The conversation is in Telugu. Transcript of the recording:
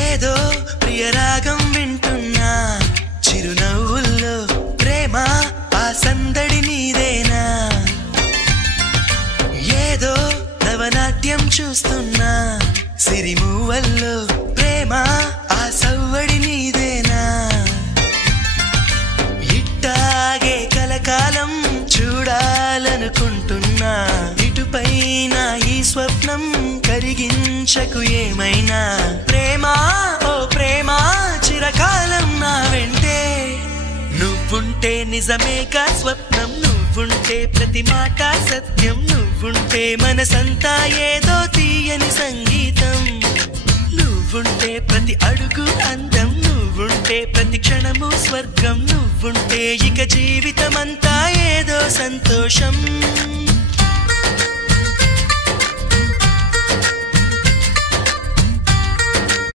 ఏదో ప్రియరాగం వింటున్నా చిరునవ్వుల్లో ప్రేమ ఆ సందడి నీదేనా ఏదో నవనాట్యం చూస్తున్నా సిరిమూవల్లో ప్రేమ ఆ సవ్వడి నీదేనా ఇట్టాగే కలకాలం చూడాలనుకుంటున్నా ఇటుపైన ఈ స్వప్నం కరిగించకు ఏమైనా ప్రేమ ఓ ప్రేమ చిరకాలం నా వెంటే నువ్వుంటే నిజమేగా స్వప్నం నువ్వుంటే ప్రతి మాట సత్యం నువ్వుంటే మనసంతా ఏదో తీయని సంగీతం నువ్వుంటే ప్రతి అడుగు అందం నువ్వుంటే ప్రతి క్షణము స్వర్గం నువ్వుంటే ఇక జీవితమంతా ఏదో సంతోషం